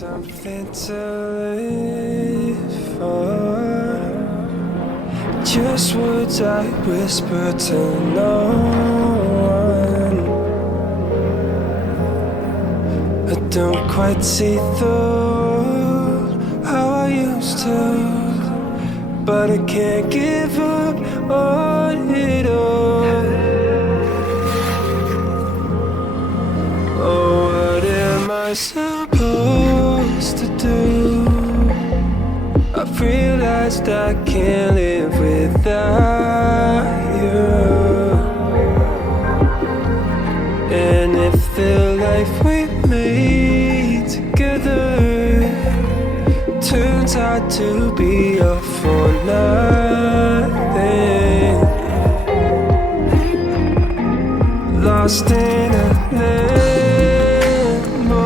something to live for. Just words I whisper to no one. I don't quite see through how I used to, but I can't give up on it all. Oh, what am I supposed to do? I've realized I can't live without you. And if the life we made together turns out to be all for nothing, lost in a limbo,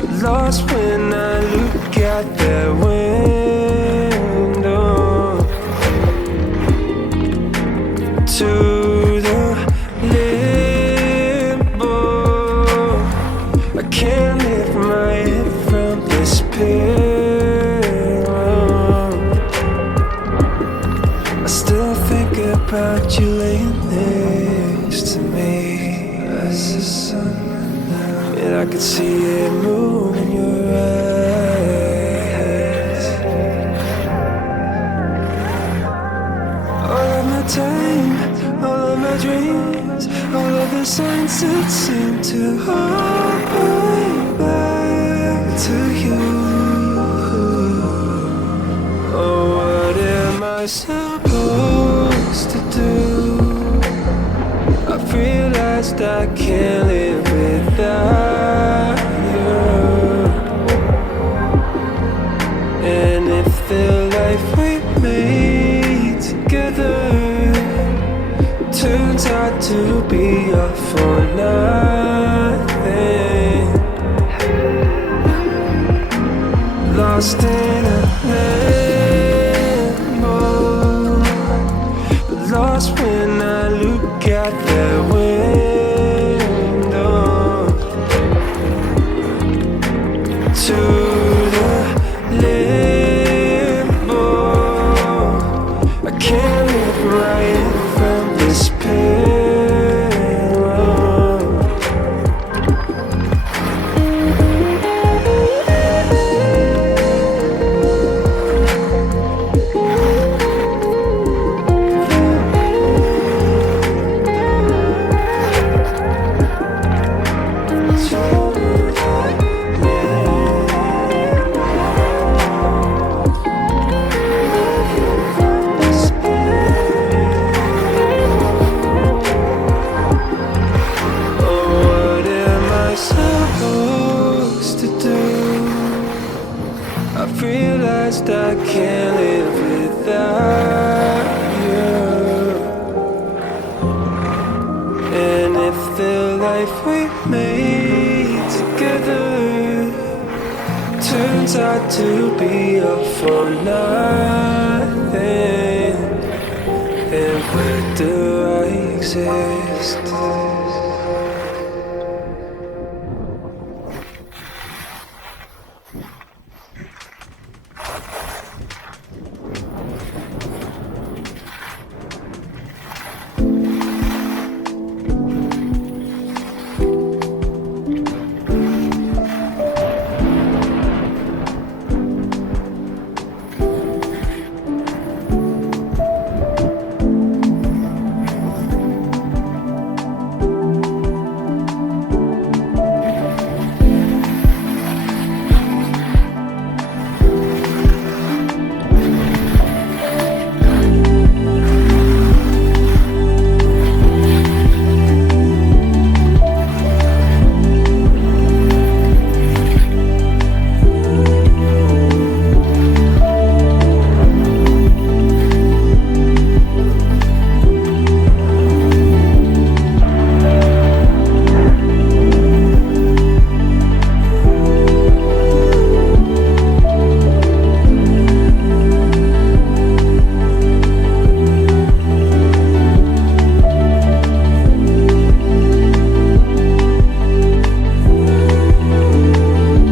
but lost when I look out that window to the limbo. I can't lift my head from this pillow. I still think about you laying next to me as the sun went down, and I could see it move in your eyes. All of my time, all of my dreams, all of the signs that seem to hold me back to I can't live without you. And if the life we made together turns out to be all for nothing, lost in a limbo, but lost when I look out that window to the limbo. I can't live right from this pain. I've realized I can't live without you. And if the life we made together turns out to be all for nothing, then where do I exist?